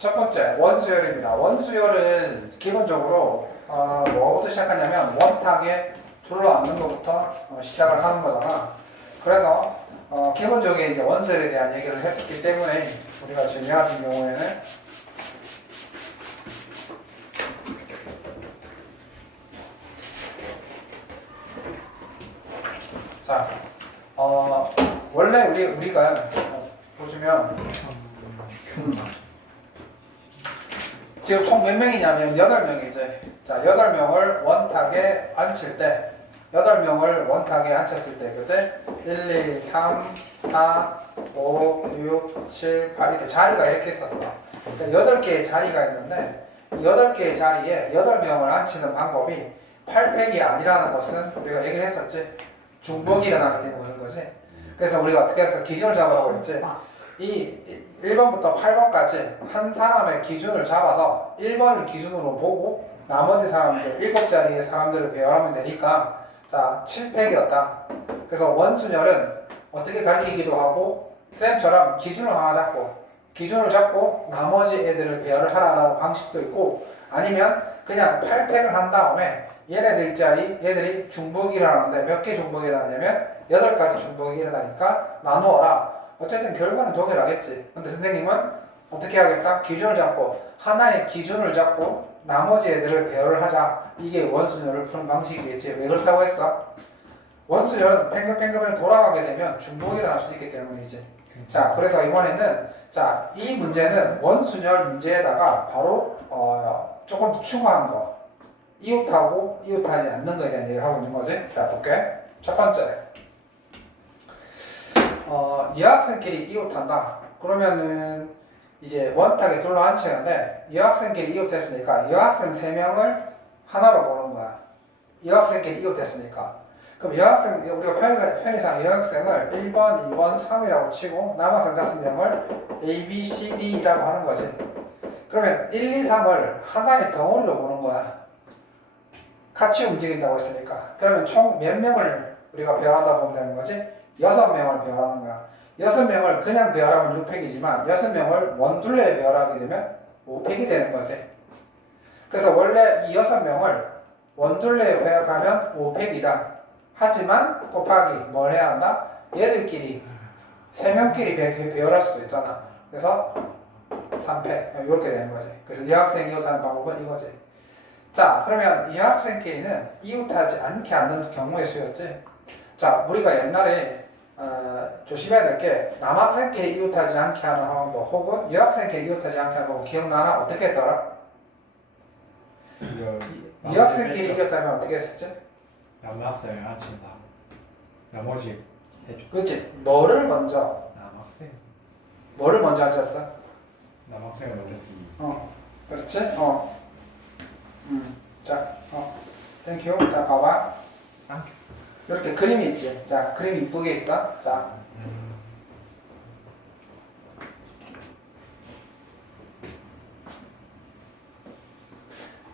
첫 번째 원수열입니다. 원수열은 기본적으로 뭐부터 시작하냐면 원탁에 둘러앉는 것부터 시작을 하는 거잖아. 그래서 기본적인 이제 원수열에 대한 얘기를 했었기 때문에 우리가 지금 얘 같은 경우에는 자 원래 우리가 보시면 지금 총 몇 명이냐면 8명이지. 자, 8명을 원탁에 앉힐 때 8명을 원탁에 앉혔을 때 그치? 1, 2, 3, 4, 5, 6, 7, 8 이렇게 자리가 이렇게 있었어. 그러니까 8개의 자리가 있는데 8개의 자리에 8명을 앉히는 방법이 8팩이 아니라는 것은 우리가 얘기를 했었지. 중복이 일어나기 때문에 그런 거지. 그래서 우리가 어떻게 했어? 기준을 잡으라고 했지. 이 1번부터 8번까지 한 사람의 기준을 잡아서 1번을 기준으로 보고 나머지 사람들 7자리의 사람들을 배열하면 되니까 자 7팩이었다. 그래서 원순열은 어떻게 가르치기도 하고 쌤처럼 기준을 하나 잡고 나머지 애들을 배열을 하라라는 방식도 있고 아니면 그냥 8팩을 한 다음에 얘네들이 중복이 일어나는데 몇 개 중복이 일어나냐면 8가지 중복이 일어나니까 나누어라. 어쨌든 결과는 동일하겠지. 근데 선생님은 어떻게 하겠다? 기준을 잡고 하나의 기준을 잡고 나머지 애들을 배열을 하자. 이게 원순열을 푸는 방식이겠지. 왜 그렇다고 했어? 원순열은 팽글팽글 돌아가게 되면 중복이 일어날 수 있기 때문이지. 자, 그래서 이번에는 자, 이 문제는 원순열 문제에다가 바로 조금 더 추가한 거 이웃하고 이웃하지 않는 거에 대한 얘기를 하고 있는 거지. 자, 볼게. 첫 번째 여학생끼리 이웃한다. 그러면은 이제 원탁에 둘러앉히는데 여학생끼리 이웃했으니까 여학생 3명을 하나로 보는 거야. 여학생끼리 이웃했으니까. 그럼 여학생 우리가 편의상 여학생을 1번, 2번, 3이라고 치고 남학생 5명을 A, B, C, D라고 하는 거지. 그러면 1, 2, 3을 하나의 덩어리로 보는 거야. 같이 움직인다고 했으니까. 그러면 총 몇 명을 우리가 배열한다 보면 되는 거지? 6명을 배열하는 거야. 6명을 그냥 배열하면 6팩이지만 6명을 원둘레에 배열하게 되면 5팩이 되는 거지. 그래서 원래 이 6명을 원둘레에 배열하면 5팩이다. 하지만 곱하기 뭘 해야 한다? 얘들끼리 3명끼리 배열할 수도 있잖아. 그래서 3팩 이렇게 되는 거지. 그래서 여학생 이웃하는 방법은 이거지. 자, 그러면 여학생끼리는 이웃하지 않게 하는 경우의 수였지. 자, 우리가 옛날에 조심해야 될 게 남학생끼리 이웃하지 않게 하는 방법 혹은 여학생끼리 이웃하지 않게 하는 방법 기억나나? 어떻게 했더라? 여학생끼리 이웃하면 어떻게 했었지? 남학생을 앉힌다. 나머지 해줘. 그렇지. 뭐를 먼저 앉혔어? 남학생을 먼저 그렇지? 자, 땡큐. 자, 봐봐. 이렇게 그림이 있지. 자, 그림 이쁘게 있어. 자,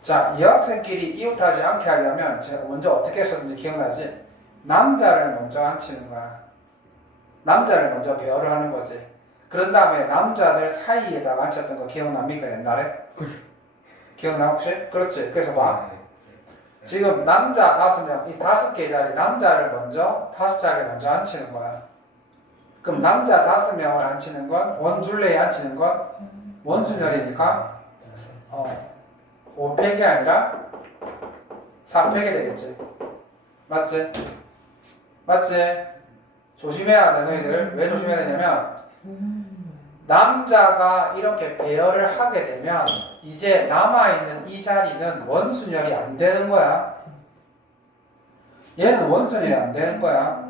자, 여학생끼리 이웃하지 않게 하려면 제가 먼저 어떻게 했었는지 기억나지? 남자를 먼저 앉히는 거야. 남자를 먼저 배열을 하는 거지. 그런 다음에 남자들 사이에다가 앉혔던 거 기억납니까? 옛날에? 기억나 혹시? 그렇지. 그래서 봐. 지금 남자 5명, 이 5개의 자리 남자를 먼저 5자리를 먼저 앉히는 거야. 그럼 남자 5명을 앉히는 건 원둘레에 앉히는 건 원순열이니까 5팩이 아니라 4팩이 되겠지. 맞지? 맞지? 조심해야 돼 너희들. 왜 조심해야 되냐면 남자가 이렇게 배열을 하게 되면 이제 남아있는 이 자리는 원순열이 안 되는 거야. 얘는 원순열이 안 되는 거야.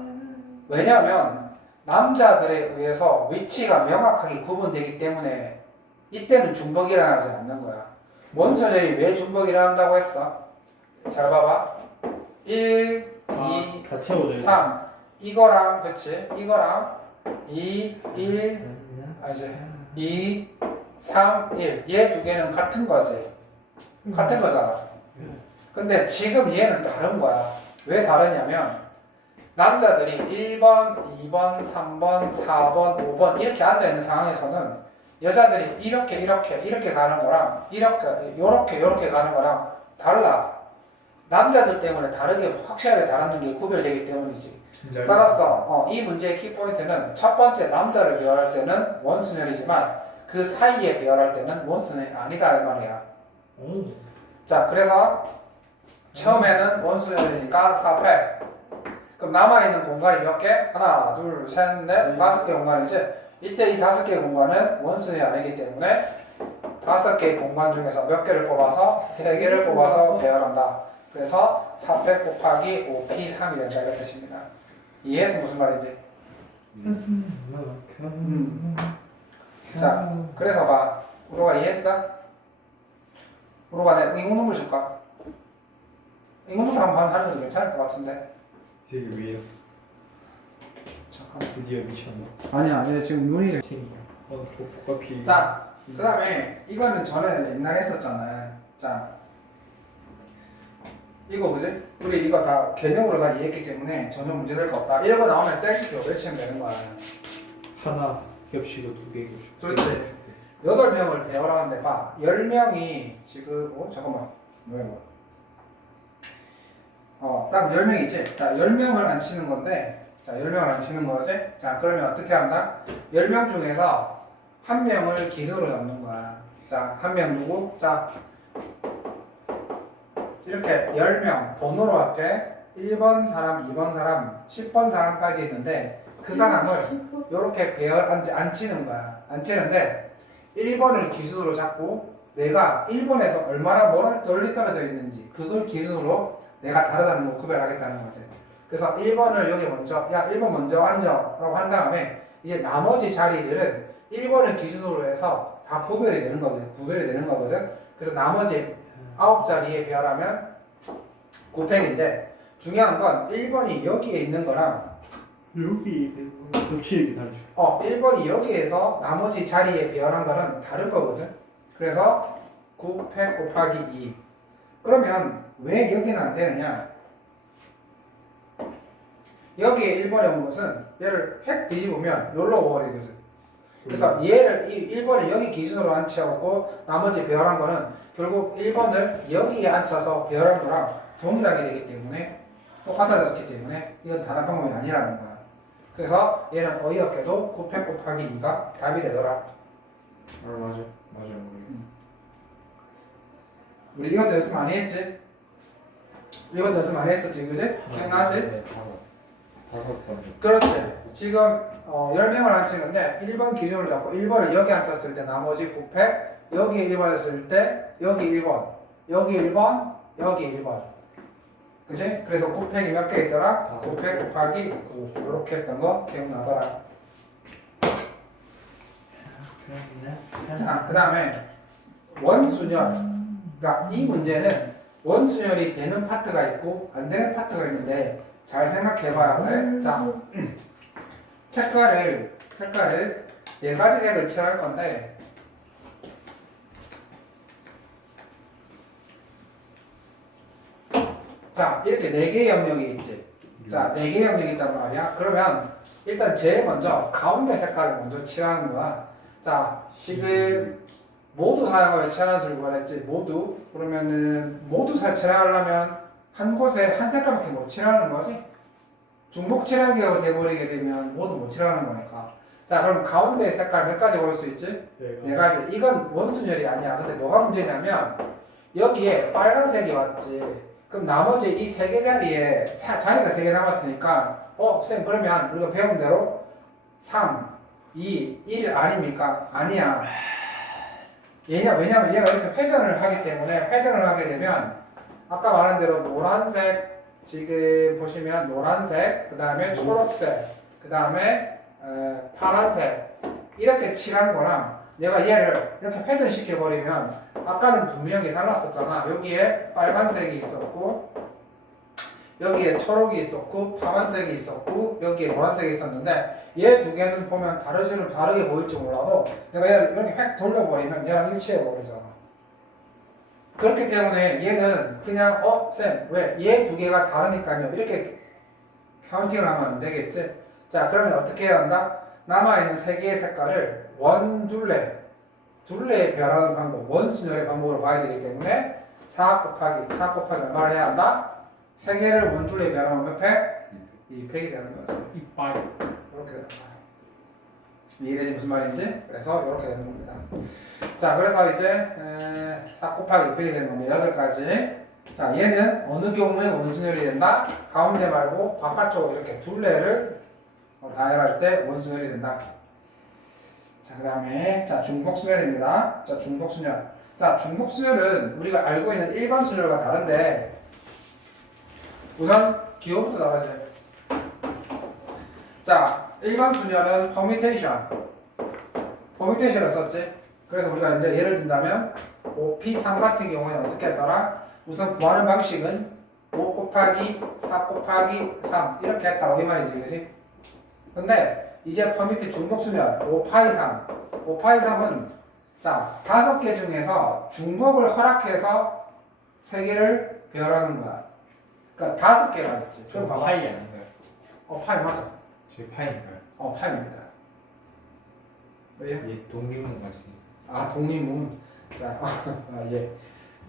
왜냐하면 남자들에 의해서 위치가 명확하게 구분되기 때문에 이때는 중복이 일어나지 않는 거야. 원순열이 왜 중복이 일어난다고 했어? 잘 봐봐. 1, 2, 3 이거랑 그치? 이거랑 2, 1 2, 3, 1 얘 두 개는 같은 거지. 같은 거잖아. 근데 지금 얘는 다른 거야. 왜 다르냐면 남자들이 1번, 2번, 3번, 4번, 5번 이렇게 앉아있는 상황에서는 여자들이 이렇게 가는 거랑 요렇게 가는 거랑 달라. 남자들 때문에 다르게 확실하게 다르는 게 구별되기 때문이지. 진짜요? 따라서 이 문제의 키포인트는 첫 번째 남자를 배열할 때는 원순열이지만 그 사이에 배열할 때는 원순열이 아니다 이 말이야. 오. 자, 그래서 처음에는 원순열이니까 4패. 그럼 남아있는 공간이 몇 개? 하나, 둘, 셋, 넷, 다섯 개 공간이지. 이때 이 다섯 개의 공간은 원순열이 아니기 때문에 다섯 개의 공간 중에서 몇 개를 뽑아서 세 개를 뽑아서 배열한다. 그래서 4패 곱하기 5p3이 된다 이런 뜻입니다. 이해했어 무슨 말인지? 자, 그래서 봐. 우로가 이해했어? 우로가 내가 응용문물 줄까? 응용문물 한번 하는 것도 괜찮을 것 같은데. 되게 왜요? 잠깐. 드디어 미쳤나? 아니야, 얘 지금 눈이. 복합이. 자, 그 다음에 이거는 전에 옛날에 했었잖아요. 자, 이거 그지? 우리 이거 다 개념으로 다 이해했기 때문에 전혀 문제될 거 없다. 이런 거 나오면 땡큐 외치면 되는 거야. 하나 겹치고 두 개 겹치고. 그렇지. 8명을 배우라는데 봐. 10명이 지금 잠깐만. 뭐야 이거? 딱 10명이지. 자, 10명을 안 치는 건데. 자, 10명을 안 치는 거지. 자, 그러면 어떻게 한다? 10명 중에서 한 명을 기준으로 잡는 거야. 자, 한 명 누구? 자, 이렇게 10명 번호로 할게. 1번 사람, 2번 사람, 10번 사람까지 있는데 그 사람을 이렇게 배열 안 치는 거야. 안 치는데 1번을 기준으로 잡고 내가 1번에서 얼마나 멀리 떨어져 있는지 그걸 기준으로 내가 다르다는 걸 구별하겠다는 거지. 그래서 1번을 여기 먼저, 야 1번 먼저 앉아 라고 한 다음에 이제 나머지 자리들은 1번을 기준으로 해서 다 구별이 되는 거거든. 그래서 나머지 9자리에 배열하면 9팩인데 중요한 건 1번이 여기에 있는 거랑 여기 겹치게 다르죠. 1번이 여기에서 나머지 자리에 배열한 거는 다를 거거든. 그래서 9팩 곱하기 2. 그러면 왜 여기는 안 되느냐? 여기에 1번에 온 것은 얘를 팩 뒤집으면 여기로 오버리거든. 그래서 얘를 1번을 여기 기준으로 앉혀갖고 나머지 배열한 거는 결국 1번을 여기에 앉혀서 배열한 거랑 동일하게 되기 때문에 똑같아졌기 때문에 이건 다른 방법이 아니라는 거야. 그래서 얘는 어이없게도 9팩 곱하기 2가 답이 되더라. 맞아. 모르겠어. 우리 이것도 연습 많이 했지? 이것도 연습 많이 했었지, 그지? 기억나지? 네, 다섯 번. 그렇지. 지금 10명을 앉히는데 1번 기준으로 잡고 1번을 여기 앉혔을 때 나머지 9팩, 여기 1번 했을 때 여기 1번, 여기 1번, 여기 1번. 그치? 그래서 9팩이 몇 개 있더라? 9팩 곱하기 9 이렇게 했던 거 기억나더라. 자, 그 다음에 원순열. 그러니까 이 문제는 원순열이 되는 파트가 있고 안 되는 파트가 있는데 잘 생각해봐야 돼. 자, 색깔을 4가지 색을 칠할 건데 자, 이렇게 4개의 영역이 있지. 자, 4개의 영역이 있단 말이야. 그러면 일단 제일 먼저 가운데 색깔을 먼저 칠하는 거야. 자, 지금 모두 사용을 칠하는 줄 말했지. 모두. 그러면은 모두 칠하려면 한 곳에 한 색깔밖에 못 칠하는 거지. 중복 칠하기가 돼버리게 되면 모두 못 칠하는 거니까. 자, 그럼 가운데 색깔 몇 가지 볼 수 있지? 4가지. 이건 원순열이 아니야. 근데 뭐가 문제냐면 여기에 빨간색이 왔지. 그럼 나머지 이 3개 자리에 자리가 3개 남았으니까 쌤 그러면 우리가 배운 대로 3, 2, 1 아닙니까? 아니야. 왜냐면 얘가 이렇게 회전을 하기 때문에 회전을 하게 되면 아까 말한 대로 노란색 지금 보시면 노란색 그 다음에 초록색 그 다음에 파란색 이렇게 칠한 거랑 내가 얘를 이렇게 회전시켜 버리면 아까는 분명히 달랐었잖아. 여기에 빨간색이 있었고 여기에 초록이 있었고 파란색이 있었고 여기에 노란색이 있었는데 얘 두 개는 보면 다르게 보일지 몰라도 내가 얘를 이렇게 획 돌려버리면 얘랑 일치해 버리잖아. 그렇기 때문에 얘는 그냥 쌤 왜 얘 두 개가 다르니까요 이렇게 카운팅을 하면 안 되겠지. 자, 그러면 어떻게 해야 한다? 남아있는 3개의 색깔을 원둘레 둘레에 배열하는 방법, 원순열의 방법으로 봐야 되기 때문에 4 곱하기 얼마를 해야 한다? 3개를 원둘레에 배열하면 몇 팩? 2팩이 되는 거죠. 이빨. 이렇게 되는 거예요. 이해되지 무슨 말인지? 그래서 이렇게 되는 겁니다. 자, 그래서 이제 4 곱하기 2팩이 되는 겁니다. 8가지. 자, 얘는 어느 경우에 원순열이 된다? 가운데 말고 바깥쪽 이렇게 둘레를 다열할 때 원순열이 된다. 자, 그 다음에 자 중복순열입니다. 자, 중복순열. 자, 중복순열은 우리가 알고 있는 일반 순열과 다른데 우선 기호부터 나가죠. 자, 일반 순열은 퍼뮤테이션을 썼지. 그래서 우리가 이제 예를 든다면 5P3 같은 경우에는 어떻게 했더라? 우선 구하는 방식은 5 곱하기 4 곱하기 3 이렇게 했다고 이 말이지, 그치? 근데 이제 퍼뮤트 중복순열 5파이3 5파이3은 자 5개 중에서 중복을 허락해서 3개를 배열하는 거야. 그러니까 5개가 있지. 저 그럼 봐봐. 파이 아닌가요? 파이 맞아. 제 파이인가요? 파이입니다. 왜요? 예, 독립은 같이. 독립문. 자, 예.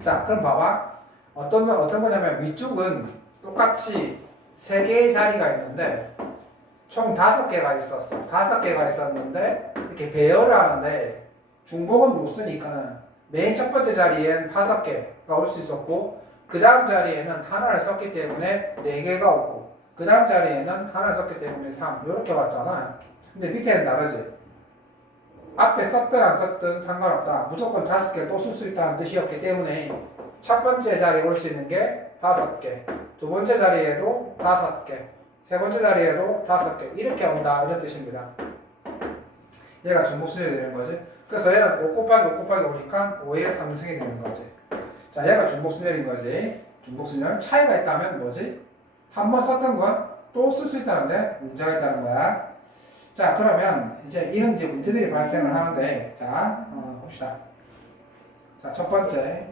자, 그럼 봐봐. 어떤 거냐면 위쪽은 똑같이 3개의 자리가 있는데 총 5개가 있었어. 5개가 있었는데 이렇게 배열을 하는데 중복은 못 쓰니까 맨 첫 번째 자리엔 5개가 올 수 있었고 그 다음 자리에는 하나를 썼기 때문에 4개가 오고 그 다음 자리에는 하나를 썼기 때문에 3 이렇게 왔잖아. 근데 밑에는 다르지. 앞에 썼든 안 썼든 상관없다. 무조건 5개 또 쓸 수 있다는 뜻이었기 때문에 첫 번째 자리에 올 수 있는 게 5개, 두 번째 자리에도 5개, 세 번째 자리에도 5개 이렇게 온다 이런 뜻입니다. 얘가 중복순열이 되는 거지. 그래서 얘는 5 곱하기 5 곱하기 5니까 5의 3승이 되는 거지. 자, 얘가 중복순열인 거지. 중복순열 차이가 있다면 뭐지? 한 번 썼던 건 또 쓸 수 있다는데 문제가 있다는 거야. 자, 그러면 이제 이런 이제 문제들이 발생을 하는데 자 봅시다. 자, 첫 번째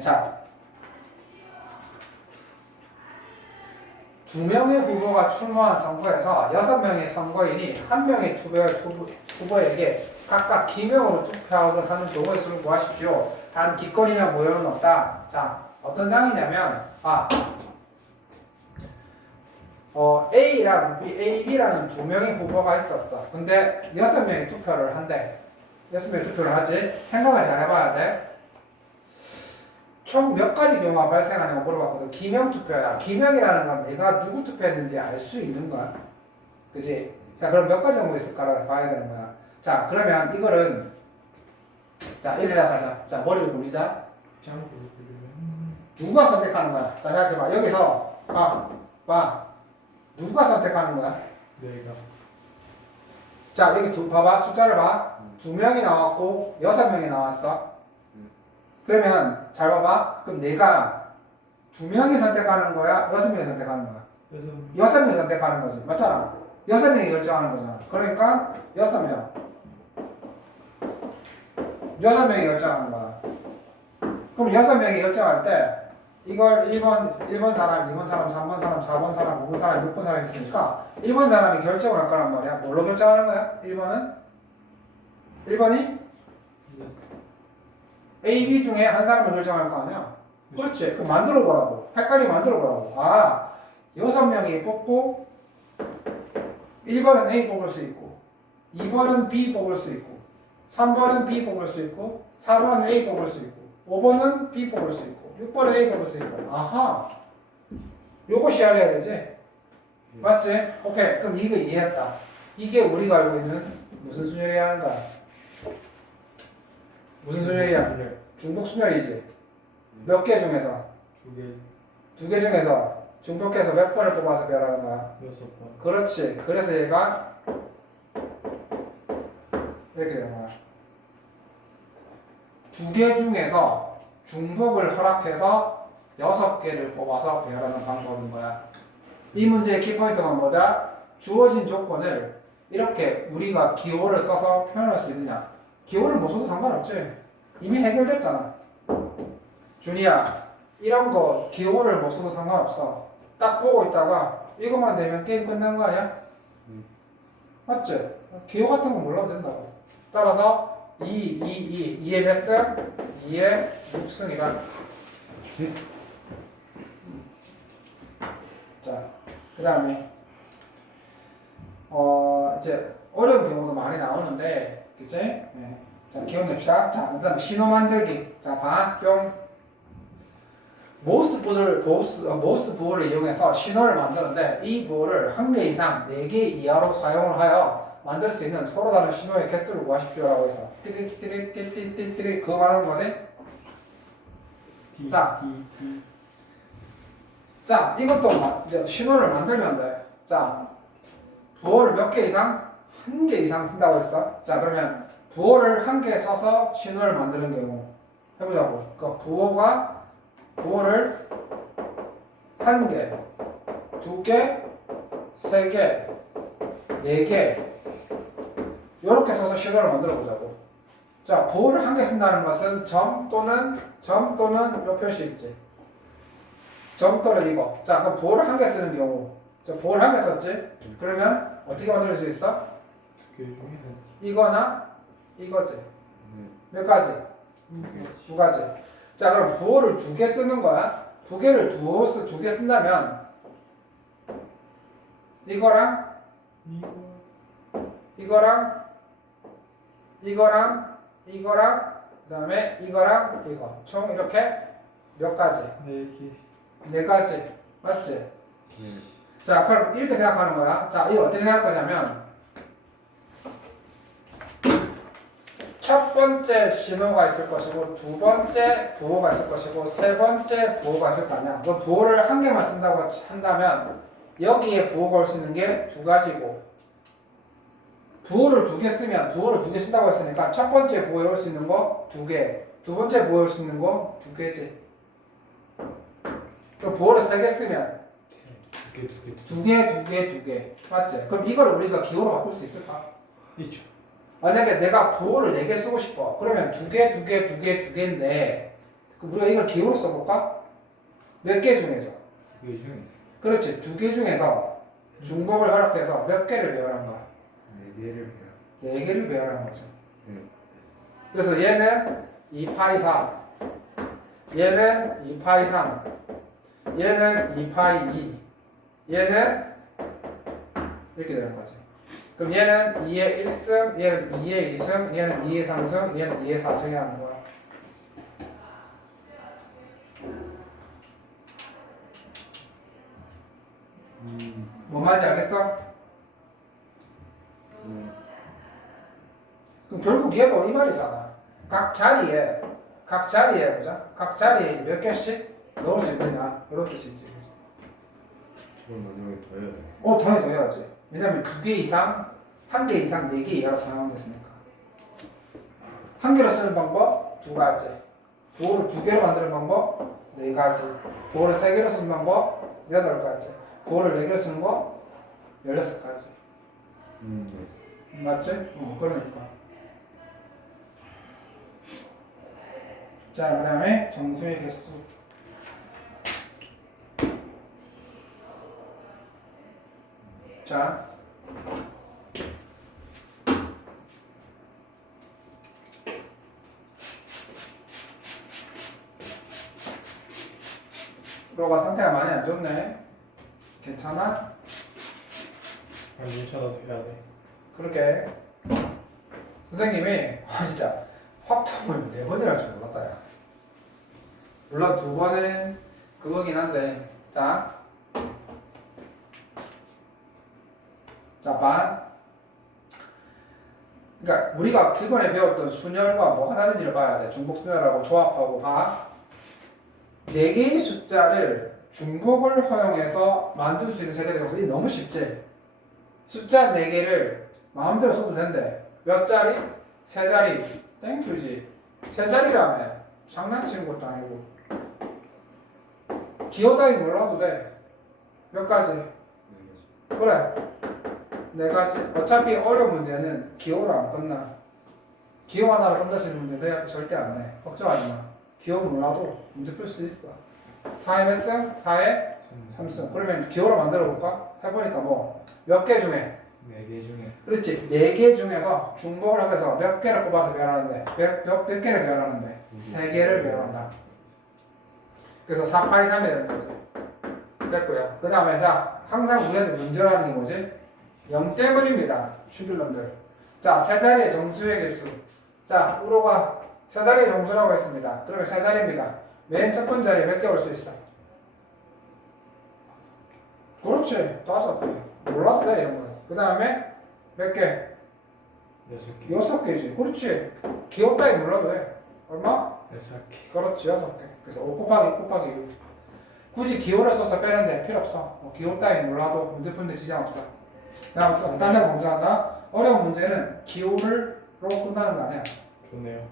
자 2명의 후보가 출마한 선거에서 6명의 선거인이 1명의 후보에게 각각 기명으로 투표하는 경우의 수를 구하십시오. 단 기권이나 모여는 없다. 자, 어떤 장이냐면 A랑 B, A, B라는 2명의 후보가 있었어. 근데 6명이 투표를 한대. 6명이 투표를 하지. 생각을 잘 해봐야 돼. 총 몇 가지 경우가 발생하냐고 물어봤거든. 기명 투표야. 기명이라는 건 내가 누구 투표했는지 알 수 있는 거야. 그지? 자, 그럼 몇 가지 경우가 있을까를 봐야 되는 거야. 자, 그러면 이거는 자, 이렇게 생각하자. 자, 머리를 굴리자. 누가 선택하는 거야? 자, 생각해봐. 여기서 봐. 누가 선택하는 거야? 내가. 자, 여기 봐봐. 숫자를 봐. 2명이 나왔고 6명이 나왔어. 그러면 잘 봐봐. 그럼 내가 2명이 선택하는 거야? 6명이 선택하는 거야? 6명이 선택하는 거지. 맞잖아. 6명이 결정하는 거잖아. 그러니까 6명. 6명이 결정하는 거야. 그럼 6명이 결정할 때 이걸 1번 사람, 2번 사람, 3번 사람, 4번 사람, 5번 사람, 6번 사람이 있으니까 1번 사람이 결정을 할 거란 말이야. 뭘로 결정하는 거야? 1번이 A, B 중에 한 사람을 결정할 거 아니야? 그렇지. 그럼 만들어 보라고. 헷갈리게 만들어 보라고. 6명이 뽑고 1번은 A 뽑을 수 있고 2번은 B 뽑을 수 있고 3번은 B 뽑을 수 있고 4번은 A 뽑을 수 있고 5번은 B 뽑을 수 있고 6번은 A 뽑을 수 있고. 아하. 요거 시험해야 되지? 맞지? 오케이. 그럼 이거 이해했다. 이게 우리가 알고 있는 무슨 순열이야 하는 거야? 무슨 순열이야? 중복순열이지. 몇 개 중에서? 2개 중에서 중복해서 몇 번을 뽑아서 배열하는 거야? 6번. 그렇지. 그래서 얘가 이렇게 되는 거야. 2개 중에서 중복을 허락해서 6개를 뽑아서 배열하는 방법인 거야. 이 문제의 키포인트가 뭐다? 주어진 조건을 이렇게 우리가 기호를 써서 표현할 수 있느냐? 기호를 못 써도 상관없지. 이미 해결됐잖아. 준이야, 이런 거 기호를 못 써도 상관없어. 딱 보고 있다가 이것만 되면 게임 끝난 거 아니야? 맞지? 기호 같은 거 몰라도 된다고. 따라서 2의 몇 승? 2의 6승이다. 자, 그 다음에 이제 어려운 경우도 많이 나오는데, 그치? 네. 자, 기억냅시다. 자, 그 다음에 신호 만들기. 자, 봐, 뿅. 모스 부호를 이용해서 신호를 만드는데, 이 부호를 1개 이상 4개 이하로 사용을 하여 만들 수 있는 서로 다른 신호의 개수를 구하십시오라고 했어. 띠띠띠띠띠띠띠 그거 말하는 거지? 자, 이것도 이제 신호를 만들면 돼. 자, 부호를 몇 개 이상? 1개 이상 쓴다고 했어. 자, 그러면 부호를 1개 써서 신호를 만드는 경우 해보자고. 그러니까 부호를 1개, 2개, 3개, 4개 이렇게 써서 신호를 만들어 보자고. 자, 부호를 1개 쓴다는 것은 점 또는 요 표시 있지. 점 또는 이거. 자, 그럼 부호를 1개 쓰는 경우. 자, 부호를 1개 썼지? 그러면 어떻게 만들 수 있어? 그 중에는 이거나 이거지. 네. 몇 가지? 두 가지. 자, 그럼 부호를 2개 쓰는 거야. 2개 쓴다면 이거랑 그다음에 이거랑 이거 총 이렇게 몇 가지? 4개. 4가지. 맞지? 네. 자, 그럼 이렇게 생각하는 거야. 자, 이거 어떻게 생각하자면 첫 번째 신호가 있을 것이고, 두 번째 부호가 있을 것이고, 세 번째 부호가 있을 거 아니야. 그 부호를 1개만 쓴다고 한다면 여기에 부호가 올 수 있는 게 2가지고, 부호를 2개 쓴다고 했으니까 첫 번째 부호에 올 수 있는 거 2개, 두 번째 부호에 올 수 있는 거 2개지. 그 부호를 3개 쓰면 2개. 맞지? 그럼 이걸 우리가 기호로 바꿀 수 있을까? 있죠. 만약에 내가 부호를 4개 쓰고 싶어. 그러면 2개인데 우리가 이걸 기호로 써볼까? 몇 개 중에서? 2개 중에 그렇지. 2개 중에서 중복을 허락해서 몇 개를 배열한 거야? 4개를 4개를 배열한 거죠. 네. 그래서 얘는 2파이 4, 얘는 2파이 3, 얘는 2파이 2, 얘는 이렇게 되는 거지. 그럼 얘는 2의 1승, 얘는 2의 2승, 얘는 2의 3승, 얘는 2의 4승이 하는 거야. 뭔 말인지 알겠어? 그럼 결국 얘도 이 말이잖아. 각 자리에 보자. 각 자리에 이제 몇 개씩 넣을 수 있느냐 이런 뜻이지. 저걸 마지막에 더 해야 돼. 당연히 더 해야지. 왜냐면 2개 이상, 1개 이상, 4개 이하로 사용됐으니까. 1개로 쓰는 방법 2가지. 부호를 2개로 만드는 방법 4가지. 부호를 3개로 쓰는 방법 8가지. 부호를 4개로 쓰는 거 16가지. 네. 맞지? 그러니까. 자, 그 다음에 정수의 개수. 자, 로가 상태가 많이 안 좋네. 괜찮아? 눈쳐라도 해야 돼. 그렇게 선생님이 진짜 확통을 4번이나 할 줄 몰랐다. 야. 물론 2번은 그거긴 한데, 자, 반. 그러니까 우리가 기본에 배웠던 순열과 뭐가 다른지를 봐야 돼. 중복순열하고 조합하고 봐. 4개의 숫자를 중복을 허용해서 만들 수 있는 세제가 되어서 이게 너무 쉽지. 숫자 4개를 마음대로 써도 된대. 몇 자리? 3자리. 땡큐지. 3자리라며. 장난치는 것도 아니고. 기호 따위 몰라도 돼. 몇 가지? 그래. 4가지. 어차피 어려운 문제는 기호로 안 끝나. 기호 하나로 끝낼 수 있는 문제 대학 절대 안 내. 걱정하지 마. 기호 몰라도 문제 풀 수 있어. 4의 몇 승? 4의 3승. 그러면 기호로 만들어 볼까? 해보니까 뭐 몇 개 중에? 4개 중에 그렇지. 4개 중에서 중복을 하면서 몇 개를 뽑아서 배열하는데 몇 개를 배열하는데 3개를 배열한다. 그래서 4파이 3이 되는 거지. 됐고요. 그 다음에 자 항상 우리한테 문제라는 게 뭐지? 0 때문입니다. 추빌놈들. 자, 세 자리의 정수의 개수. 자, 우로가 세 자리의 정수라고 했습니다. 그러면 세 자리입니다. 맨 첫 번째 자리에 몇 개 올 수 있어? 그렇지. 5개. 몰라도 돼, 이런 거. 그 다음에 몇 개? 6개 6개지. 그렇지. 기호 따위 몰라도 돼. 얼마? 6개 그렇지. 6개. 그래서 5 곱하기 6. 굳이 기호를 써서 빼는데 필요 없어. 기호 따위 몰라도 문제 푸는데 지장 없어. 다음 또 다시 한번 검증한다. 어려운 문제는 기호로 끝나는 거 아니야. 좋네요.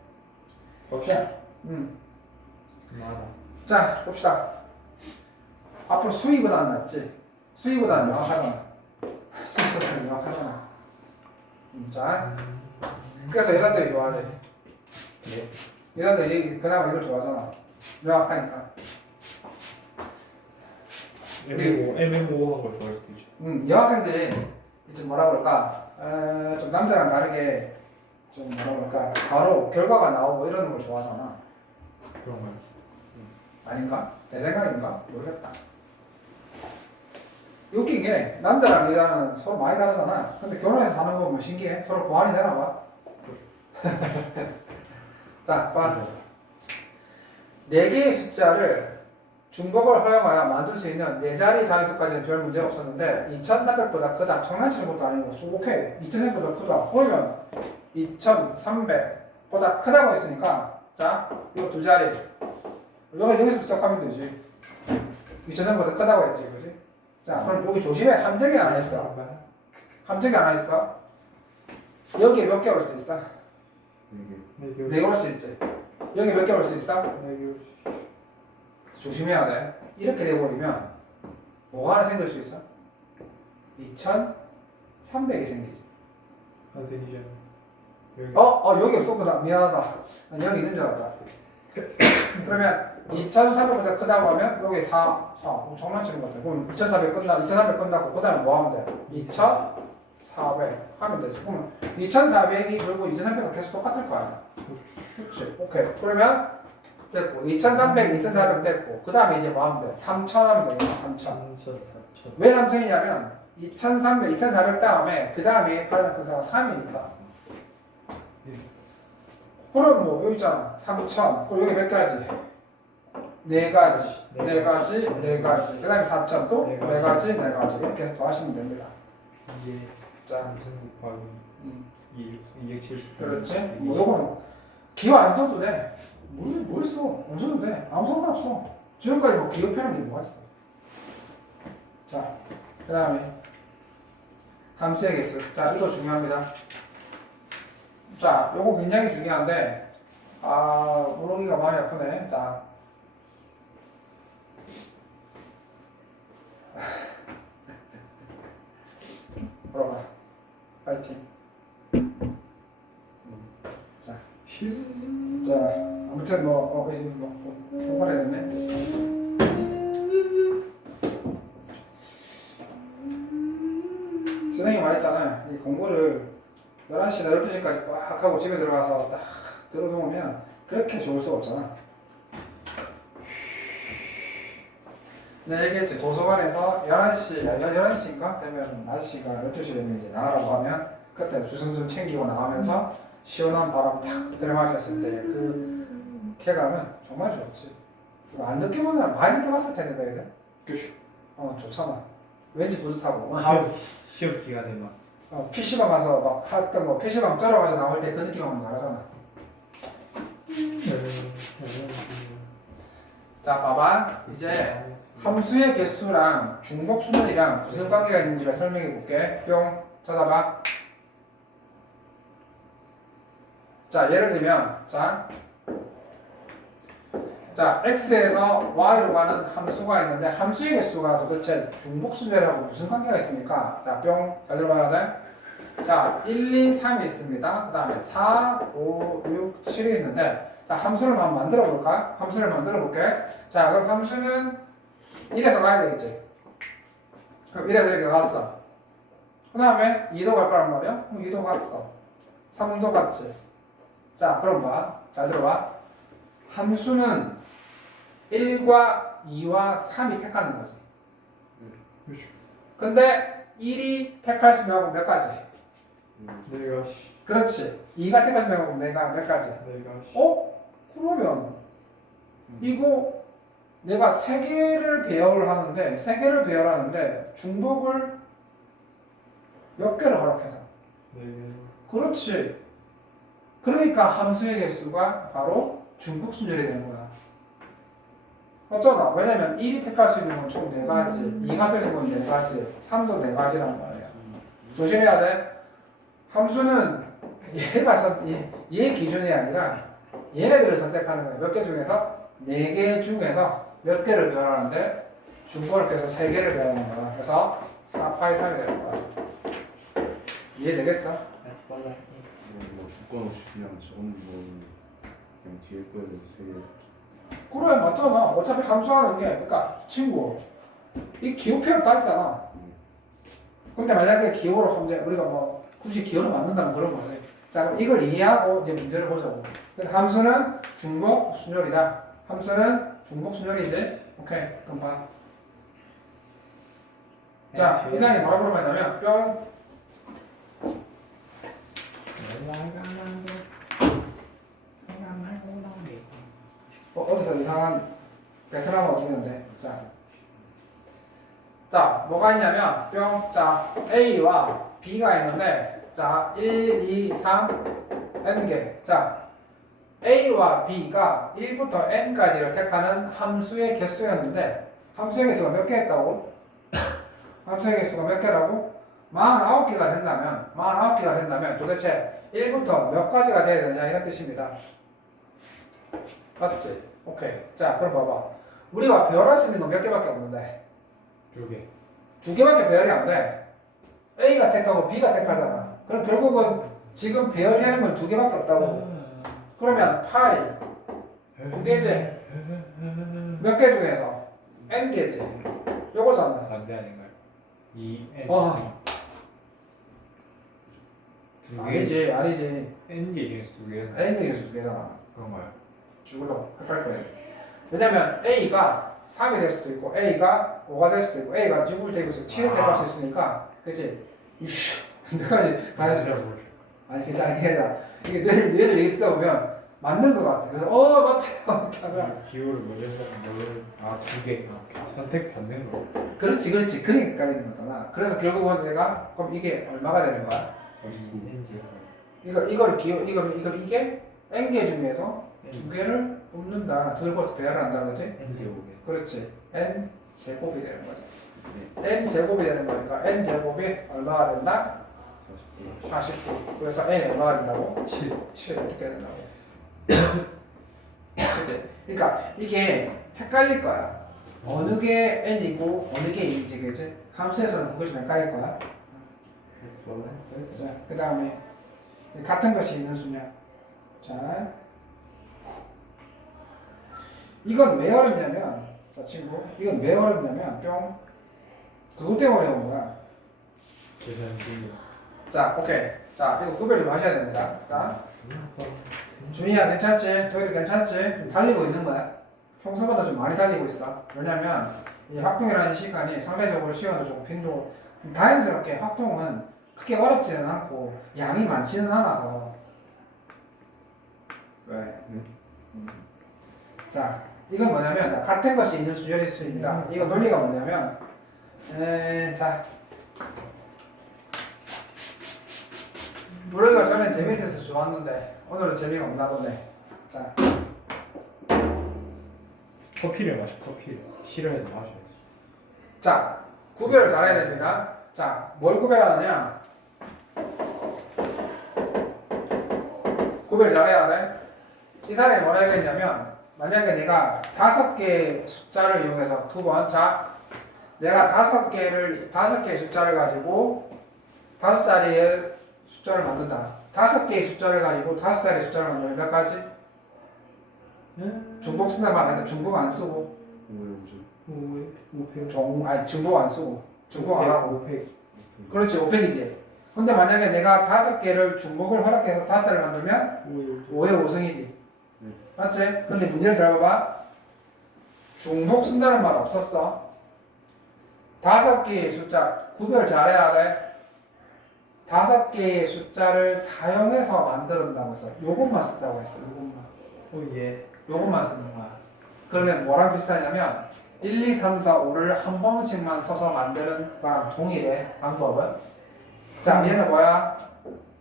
자, 많아. 자, 봅시다. 앞으로 수위보다는 낫지. 수위보다는 명확하잖아. 수위보다는 명확하잖아. 자, 그래서 여자들이 좋아하지. 네. 여자들이 그나마 이걸 좋아하잖아. 명확하니까. 애매모호한 걸 좋아할 수도 있죠. 여학생들이 이제 뭐라 그럴까, 좀 남자랑 다르게 좀 뭐라 그럴까, 바로 결과가 나오고 이러는 걸 좋아하잖아. 그런가요? 아닌가? 내 생각인가? 모르겠다. 웃긴 게 남자랑 여자는 서로 많이 다르잖아. 근데 결혼해서 사는 거 보면 신기해. 서로 보완이 되나 봐. 자, 봐. 4개의 숫자를 중복을 허용하여 만들 수 있는 4자리 자연수까지는 별 문제가 없었는데 2300보다 크다. 장난치는 것도 아니고 오케이. 2300보다 크다. 그러면 2300보다 크다고 했으니까 자, 이거 2자리. 여기서 시작하면 되지. 2300보다 크다고 했지, 그지? 자, 그럼 여기 조심해. 함정이 안 했어. 함정이 안 했어. 여기에 몇 개 올 수 있어? 4개 올 수 있지. 여기 몇 개 올 수 있어? 조심해야 돼. 이렇게 돼버리면 뭐가 하나 생길 수 있어? 2300이 생기지. 한센이잖아. 여기 없었구나. 미안하다. 난 여기 있는 줄 알았다. 그러면 2300보다 크다고 하면 여기 4, 정말 치는 것 같아. 그럼 2400 끝나고 그 다음에 뭐 하면 돼? 2400 하면 되지. 그러면 2400이 결국 2300과 계속 똑같을 거 아니야. 그렇지. 오케이. 그러면 됐고 2300, 2400 됐고 그 다음에 이제 뭐 하면 돼? 3000 하면 되겠다. 3000. 4천. 왜 3000이냐면 2300, 2400 다음에 그 다음에 가장 큰 수가 3이니까. 그럼 뭐 여기 있잖아. 3000. 그럼 여기 몇 가지? 4가지. 4가지. 4가지. 그 다음에 4000 또 4가지. 4가지. 이렇게 해서 더하시면 됩니다. 이게 자, 3,000 곱하기 270. 그렇지. 뭐 요건 기호 안 써도 돼. 뭘 써? 안 써도 돼. 아무 상관없어. 지금까지 뭐 기호 표현한 게 뭐가 있어? 자, 그 다음에 함수의 개수. 자, 이거 중요합니다. 자, 요거 굉장히 중요한데 모르기가 많이 아프네. 자, 물어봐. 파이팅. 자, 아무튼 통과를 했네. 선생님이 말했잖아요. 이 공부를 11시나 12시까지 꽉 하고 집에 들어가서 딱 들어놓으면 그렇게 좋을 수가 없잖아. 내가 얘기했지. 도서관에서 11시인가 되면 아저씨가 12시 되면 이제 나가라고 하면 그때 주섬주섬 챙기고 나가면서 시원한 바람 탁 들어마셨을 때 그 쾌감은 정말 좋지. 이거 안 느껴본 사람 많이 느껴봤을 텐데, 너희들? 그치. 좋잖아. 왠지 뿌듯하고. 시험 기간에 막. PC방 가서 막 했던 거, PC방 쩔어가서 나올 때 그 느낌하고 다르잖아. 자, 봐봐. 이제 함수의 개수랑 중복 수열이랑 무슨 관계가 있는지를 설명해 볼게. 뿅. 쳐다봐. 자, 예를 들면, 자, x에서 y로 가는 함수가 있는데 함수의 개수가 도대체 중복 수열하고 무슨 관계가 있습니까? 자, 뿅. 잘 들어봐야 돼. 자, 1, 2, 3이 있습니다. 그 다음에 4, 5, 6, 7이 있는데 자, 함수를 한번 만들어 볼까? 함수를 만들어 볼게. 자, 그럼 함수는 1에서 가야 되겠지. 그럼 1에서 이렇게 갔어. 그 다음에 2도 갈 거란 말이야? 2도 갔어. 3도 갔지. 자, 그럼 봐. 잘 들어봐. 함수는 1과 2와 3이 택하는 거지. 그렇죠. 근데 1이 택할 수 있는 몇 가지? 내가 씨. 그렇지. 2가 택할 수 있는 내가 몇 가지? 내가 씨. 그러면 이거 내가 세 개를 배열하는데 중복을 몇 개를 허락해서. 네 개. 그렇지. 그러니까 함수의 개수가 바로 중복 순열이 되는 거야. 어쩌나? 왜냐면 1이 택할 수 있는 건 총 4가지, 2가 되는 건 4가지, 3도 4가지란 말이야. 조심해야 돼. 함수는 얘 기준이 아니라 얘네들을 선택하는 거야. 몇 개 중에서? 4개 중에서 몇 개를 배열하는데 중복을 빼서 3개를 배열하는 거야. 그래서 4파이 3이 되는 거야. 이해되겠어? 뭐 조건 없이 그냥 그냥 뒤에 거에 쓰게. 그래 맞잖아. 어차피 함수하는 게 그러니까 친구 이 기호표를 따있잖아. 근데 만약에 기호로 하면 이제 우리가 뭐 굳이 기호를 만든다면 그런 거지. 자 그럼 이걸 이해하고 이제 문제를 보자고. 그래서 함수는 중복 순열이다. 함수는 중복 순열이지. 오케이 그럼 봐. 자 이상이 뭐라고 물어봤냐면 뿅. 어디서 이상한 베트남어 어디 있는데? 자, 뭐가 있냐면 뿅. 자, A와 B가 있는데 자, 1, 2, 3 N개. 자, A와 B가 1부터 N까지를 택하는 함수의 개수였는데 함수의 개수가 몇 개 했다고? 함수의 개수가 몇 개라고? 49개가 된다면 도대체 1부터 몇 가지가 돼야 되느냐 이런 뜻입니다. 맞지? 오케이. 자, 그럼 봐봐. 우리가 배열할 수 있는 건 몇 개밖에 없는데 2개. 2개밖에 배열이 안 돼. A가 택하고 B가 택하잖아. 그럼 결국은 지금 배열되는 건 2개밖에 없다고. 그러면 파이 2개지. 몇 개 중에서 N개지. 요거잖아. 반대 아닌가요? 2 N. 두 개. 아니지. N 얘기해서 2개. N개 개수 2개잖아. 그런가요? 죽을러 헷갈릴 거예요. 왜냐면 A가 3이 될 수도 있고 A가 5가 될 수도 있고 A가 6을 대고 있어 7을 대할 수 있으니까 그치? 이슈 몇 가지 다 해서 아니 괜찮아 이게 뇌에서 얘기 듣다 보면 맞는 것 같아. 그래서 맞다 기호를 아 2개. 선택 받는 거. 그렇지 그러니까 헷갈리는 거잖아. 그래서 결국은 내가 그럼 이게 얼마가 되는 거야? 49. 이게 N개 중에서 2개를 뽑는다. 들고서 배열한다 그러지? N 제곱에. 그렇지. N 제곱이 되는 거지. N 제곱이 되는 거니까 N 제곱이 얼마가 된다? 49. 그래서 N이 얼마가 된다고? 7 이렇게 된다고. 그치? 그러니까 이게 헷갈릴 거야. 어느 게 N이고 어느 게 N이지, 그치? 함수에서는 그거 좀 헷갈릴 거야. 자, 그 다음에 같은 것이 있는 수냐. 자, 이건 왜 어렵냐면, 자 친구, 이건 왜 어렵냐면 뿅. 그것 때문에 어려운 거야. 계산 중이야. 자, 오케이. 자, 이거 구별 좀 하셔야 됩니다. 자, 준이야 괜찮지? 여기도 괜찮지? 좀 달리고 있는 거야. 평소보다 좀 많이 달리고 있어. 왜냐면 이 확통이라는 시간이 상대적으로 시간도 좀 빈도 다행스럽게 확통은 크게 어렵지는 않고 양이 많지는 않아서. 왜? 자, 이건 뭐냐면 자, 같은 것이 있는 수열일 수 있다. 이거 논리가 뭐냐면 자, 우리가 전에 재밌어서 좋았는데 오늘은 재미가 없나 보네. 자, 커피를 마셔. 커피. 싫어해서 마셔야지. 자, 구별을 잘해야 됩니다. 자, 뭘 구별하느냐? 구별 잘해야 돼. 이 사람이 뭐라 했냐면 만약에 내가 5개의 숫자를 이용해서 두 번, 자, 내가 5개의 숫자를 가지고 5자리의 숫자를 만든다. 5개의 숫자를 가지고 5자리의 숫자를 만들면 몇 가지? 중복 쓴다만 아니다. 중복 안 쓰고. 중복 안 쓰고. 중복 안 하고. 그렇지 5팩이지. 근데 만약에 내가 5개를 중복을 허락해서 5개를 만들면 5의 5승이지. 맞지? 근데 문제를 잘 봐봐. 중복 쓴다는 말 없었어. 5개의 숫자 구별 잘해야 돼. 5개의 숫자를 사용해서 만들었다고 했어. 요것만 썼다고 했어. 요것만. 예. 요것만 쓰는 거야. 그러면 뭐랑 비슷하냐면 1, 2, 3, 4, 5를 한 번씩만 써서 만드는 거랑 동일해. 방법은. 자, 얘는 뭐야?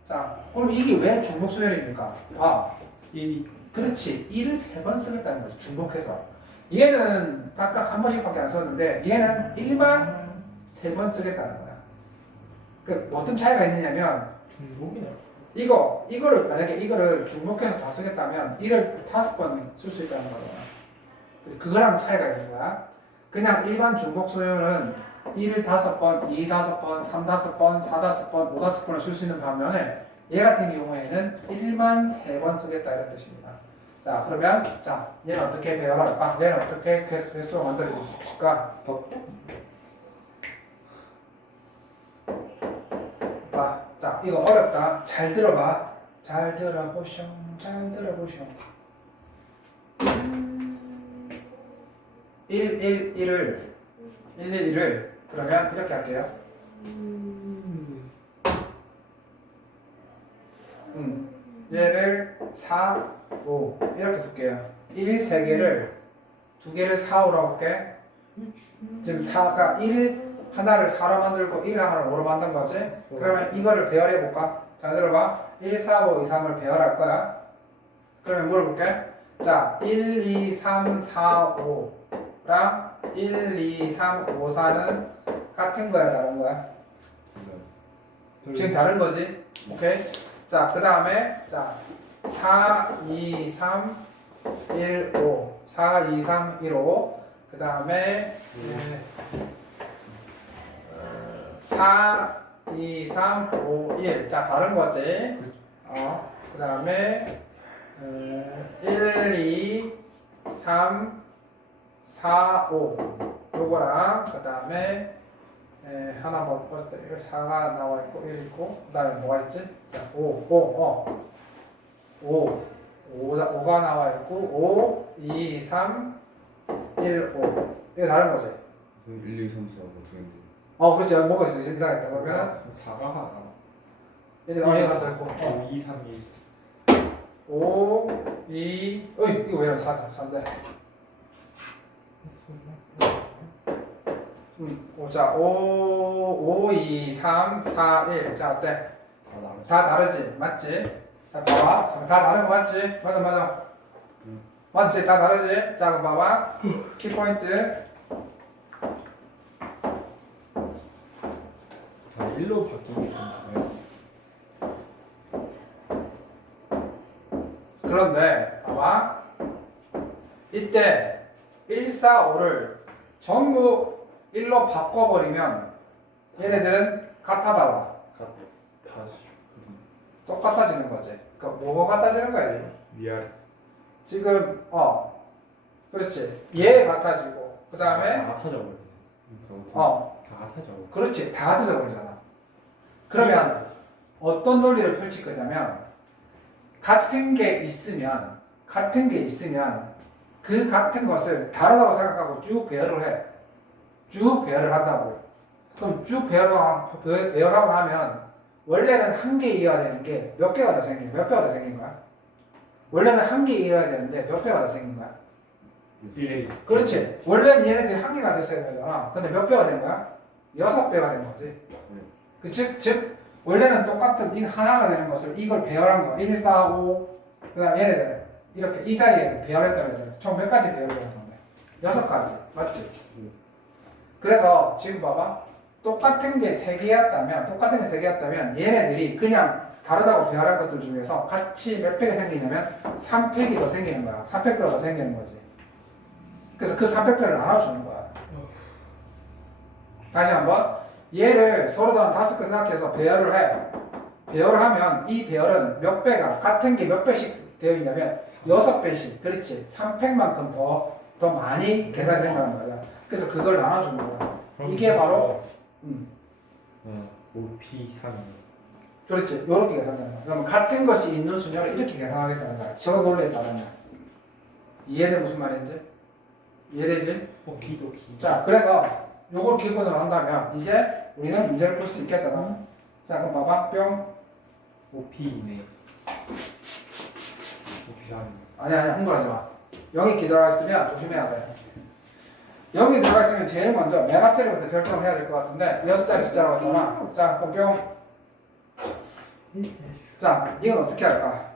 자, 그럼 이게 왜 중복 수열입니까? 봐. 1이 그렇지. 1을 3번 쓰겠다는 거지. 중복해서. 얘는 각각 한 번씩밖에 안 썼는데 얘는 1만 3번 쓰겠다는 거야. 그 어떤 차이가 있느냐면 중복이네. 이거를 만약에 이거를 중복해서 다 쓰겠다면 1을 5번 쓸 수 있다는 거잖아. 그거랑 차이가 있는 거야. 그냥 일반 중복 소요는 1을 5번, 2, 5번, 3, 5번, 4, 5번, 5, 5번을 쓸 수 있는 반면에 얘 같은 경우에는 1만 3번 쓰겠다 이런 뜻입니다. 자 그러면 자 얘는 어떻게 배열할까? 얘는 어떻게 개수로 만들어줄까? 자 이거 어렵다. 잘 들어봐. 잘 들어보쇼. 잘 들어보쇼. 111을 그러면 이렇게 할게요. 얘를 4, 5 이렇게 둘게요. 1, 3개를 2개를 4, 5라고 할게. 지금 4가 1 하나를 4로 만들고 1 하나를 5로 만든 거지? 그러면 이거를 배열해 볼까? 잘 들어봐. 1, 4, 5, 2, 3을 배열할 거야. 그러면 물어볼게. 자, 1, 2, 3, 4, 5랑 1, 2, 3, 5, 4는 같은 거야, 다른 거야? 지금 다른 거지? 오케이? 자, 그 다음에 자 4, 2, 3, 1, 5 4, 2, 3, 1, 5 그 다음에 4, 2, 3, 5, 1 자, 다른 거지? 그 다음에 1, 2, 3, 4, 5 요거랑 그 다음에 하나 뭐 벌써 4가 나와 있고 1 있고 그 다음에 뭐가 있지? 자, 5가 나와 있고 5, 2, 3, 1, 5 이거 다른 거지? 1, 2, 3, 4 어떻게 했는데? 그렇지. 뭐가 있어? 이상했다. 그러면 4가 하나. 1, 2, 3, 4 있고 2, 3, 1. 5, 2 어이 이거 왜 4다 3대 자, 5, 2, 3, 4, 1 자, 어때? 다 다르지? 맞지? 자, 봐봐. 다 다른 거 맞지? 맞아. 맞지? 다 다르지? 자, 그럼 봐봐. 키포인트. 다 1로 바뀌는 건가요? 그런데, 봐봐. 이때 1, 4, 5를 전부 1로 바꿔버리면 얘네들은 같아달라. 똑같아지는 거지. 그러니까 뭐가 같아지는 거야? 위아래. 지금 그렇지. 얘 같아지고 그 다음에 다 같아져 버리네. 다 같아져. 그렇지. 다 같아져 버리잖아. 그러면 어떤 논리를 펼칠 거냐면 같은 게 있으면 그 같은 것을 다르다고 생각하고 쭉 배열을 해. 쭉 배열을 한다고. 그럼 쭉 배열하고 나면 원래는 한 개 이어야 되는 게 몇 개가 더 생긴 거야? 몇 배가 더 생긴 거야? 원래는 한 개 이어야 되는데 몇 배가 더 생긴 거야? 1. 그렇지. 원래는 얘네들이 한 개가 됐어야 되잖아. 근데 몇 배가 된 거야? 6배가 된 거지. 그 즉 원래는 똑같은 이 하나가 되는 것을 이걸 배열한 거. 1, 4, 5 그다음 얘네들 이렇게 이 자리에 배열했다고 해야 되나? 총 몇 가지 배열을 한 건데? 6가지. 맞지? 그래서 지금 봐봐. 똑같은 게 3개였다면 얘네들이 그냥 다르다고 배열할 것들 중에서 같이 몇 팩이 생기냐면 3팩이 더 생기는 거야. 3팩배가 더 생기는 거지. 그래서 그 3팩배를 나눠주는 거야. 다시 한번 얘를 서로 다른 5개 생각해서 배열을 해. 배열을 하면 이 배열은 몇 배가 같은 게 몇 배씩 되어 있냐면 6배씩. 그렇지. 3팩만큼 더 많이 계산된다는 거야. 그래서 그걸 나눠주는 거야. 이게 바로 5P 3. 그렇지. 요렇게 계산되는 거야. 그러면 같은 것이 있는 수녀를 이렇게 계산하겠다는 거야. 저 논리에 따르면. 이해돼 무슨 말인지? 이해되지? 오키도키. 자, 그래서 요걸 기본으로 한다면 이제 우리는 문제를 풀 수 있겠다. 자, 그럼 봐봐. 뿅. 5P네. 5P 3. 아니야, 흥분하지 마. 0이 들어가 있으면 조심해야 돼. 0이 들어가 있으면 제일 먼저 맨 앞자리부터 결정을 해야 될 것 같은데 6자리 숫자라고 했잖아. 자, 그럼 뿅. 자, 이건 어떻게 할까?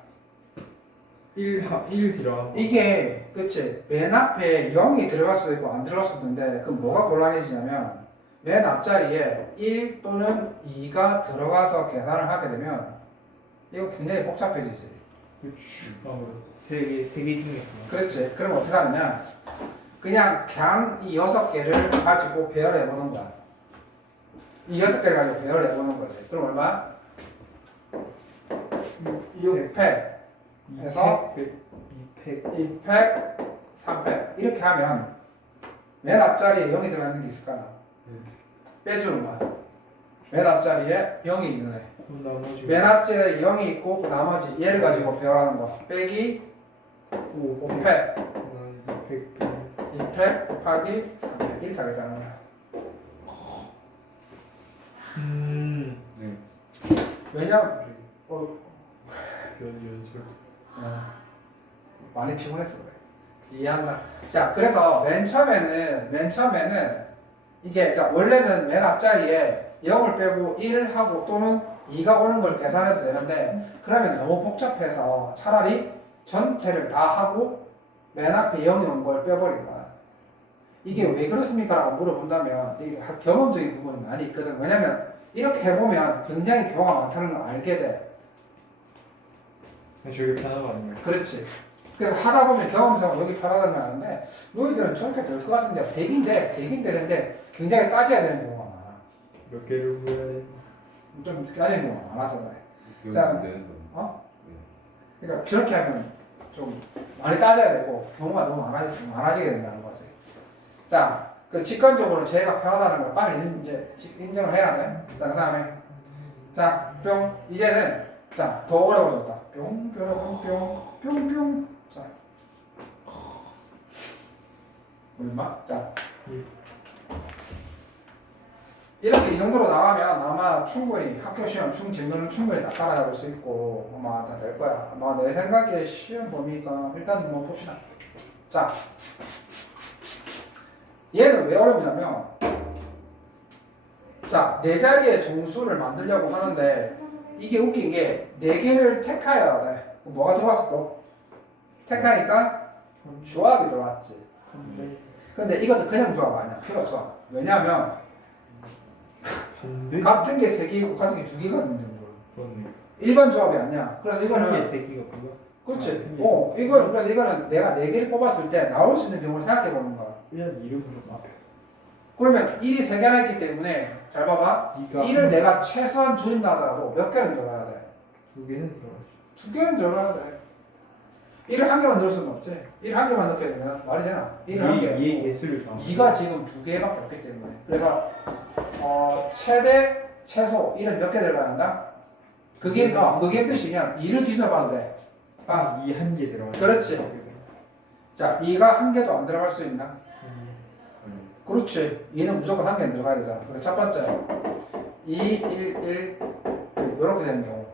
1 들어가. 이게 그치 맨 앞에 0이 들어갈 수도 있고 안 들어갈 수도 있는데 그럼 뭐가 곤란해지냐면 맨 앞자리에 1 또는 2가 들어가서 계산을 하게 되면 이거 굉장히 복잡해지지. 세개 중에 하나. 그렇지. 그럼 어떻게 하느냐? 그냥 이 6개를 가지고 배열을 해보는 거야. 이 6개를 가지고 배열을 해보는 거지. 그럼 얼마? 6팩 해서 2팩. 2팩, 3팩 이렇게 하면 맨 앞자리에 0이 들어가 있는 게 있을 거야. 빼주는 거야. 맨 앞자리에 0이 있는 애. 나머지 맨 앞자리에 0이 있고 그 나머지 얘를 가지고 배열하는 거. 빼기 5팩, 2팩. 2팩 곱하기 3팩 이렇게 하겠다는 거야. 네. 왜냐면 연습. 많이 피곤했어 그래. 이해한다. 자, 그래서 맨 처음에는 이게 그러니까 원래는 맨 앞자리에 0을 빼고 1을 하고 또는 2가 오는 걸 계산해도 되는데 그러면 너무 복잡해서 차라리 전체를 다 하고 맨 앞에 0이 온 걸 빼버린 거야. 이게 왜 그렇습니까? 라고 물어본다면 이게 경험적인 부분이 많이 있거든. 왜냐면 이렇게 해보면 굉장히 경우가 많다는 걸 알게 돼. 저게 편하가 아니에요. 그렇지. 그래서 하다 보면 경험상 여기 편하다는 걸 아는데 너희들은 저렇게 될 것 같은데 되긴 되는데 굉장히 따져야 되는 경우가 많아. 몇 개를 구해야 돼? 좀 따지는 경우가 많아서 그래. 여기 자, 안 되는 거. 어? 그러니까 저렇게 하면 좀 많이 따져야 되고 경우가 너무 많아지게 된다는 거지. 자, 그 직관적으로 제가 편하다는 걸 빨리 이제 인정을 해야 돼. 자, 그 다음에 자, 뿅. 이제는 자, 더 어려워졌다. 뿅. 자, 얼마? 자, 이렇게 이 정도로 나가면 아마 충분히 학교 시험 질문은 충분히 다 따라잡을 수 있고 아마 다 될 거야. 아마 내 생각에 시험 범위가 일단 뭐 봅시다. 자, 얘는 왜 어렵냐면 자, 네 자리의 정수를 만들려고 하는데 이게 웃긴 게 네 개를 택해야 돼. 그럼 뭐가 들어왔어 또? 택하니까 조합이 들어왔지. 근데 이것도 그냥 조합 아니야. 필요 없어. 왜냐하면 반대? 같은 게 세 개이고 같은 게 두 개가 있는 거야. 그렇네. 일반 조합이 아니야. 그래서 한 개, 이거는 세 개가 그거? 그렇지. 아, 이거는 그래서 이거는 내가 네 개를 뽑았을 때 나올 수 있는 경우를 생각해 보는 거야. 1은 2를 무조건 앞에. 그러면 1이 세 개나 있기 때문에 잘 봐봐. 1을 내가 최소한 줄인다 하더라도 몇 개는 들어가야 돼? 2개는 들어가죠. 두 개는 들어가야 돼. 1을 한 개만 넣을 수는 없지. 1을 한 개만 넣게 되면 말이 되나? 1을 한 개. 2의 개수를 다. 2가 지금 두 개밖에 없기 때문에. 그래서 최대 최소 1은 몇 개 들어가야 한다? 그게 뜻이면 2를 기준으로 봐도 돼. 2 한 개 들어가죠. 그렇지. 자, 2가 한 개도 안 들어갈 수 있나? 그렇지. 2는 무조건 한 개 들어가야 되잖아. 그래서 첫 번째 2, 1, 1 이렇게 되는 경우.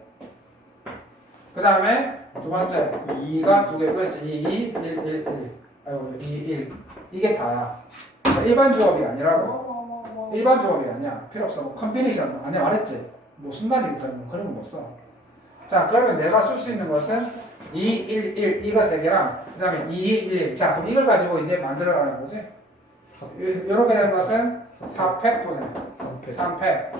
그 다음에 두 번째 2가 두 개. 그렇지. 2, 2, 1, 1, 1. 아이고 2, 1. 이게 다야. 그러니까 일반 조합이 아니라고. 일반 조합이 아니야. 필요 없어. 뭐 컨비네이션 아니야 말했지. 뭐 순간이니까 뭐 그런 거 못 써. 자, 그러면 내가 쓸 수 있는 것은 2, 1, 1 이거 세 개랑 그 다음에 2, 1, 1. 자, 그럼 이걸 가지고 이제 만들어가는 거지. 이렇게 되는 것은 4팩분의 3팩.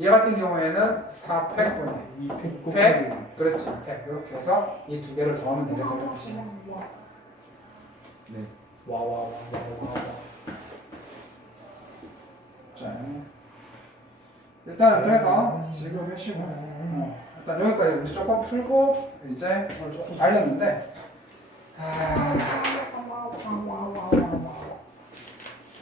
얘 같은 경우에는 4팩분의 2팩 곱하기 팩. 그렇지. 팩. 이렇게 해서 이 두 개를 더하면 되겠다는 뜻이야. 네. 와와와와와. 자, 일단은 그래서 지금 해시고 일단 여기까지 우리 조금 풀고 이제 오늘 조금 달렸는데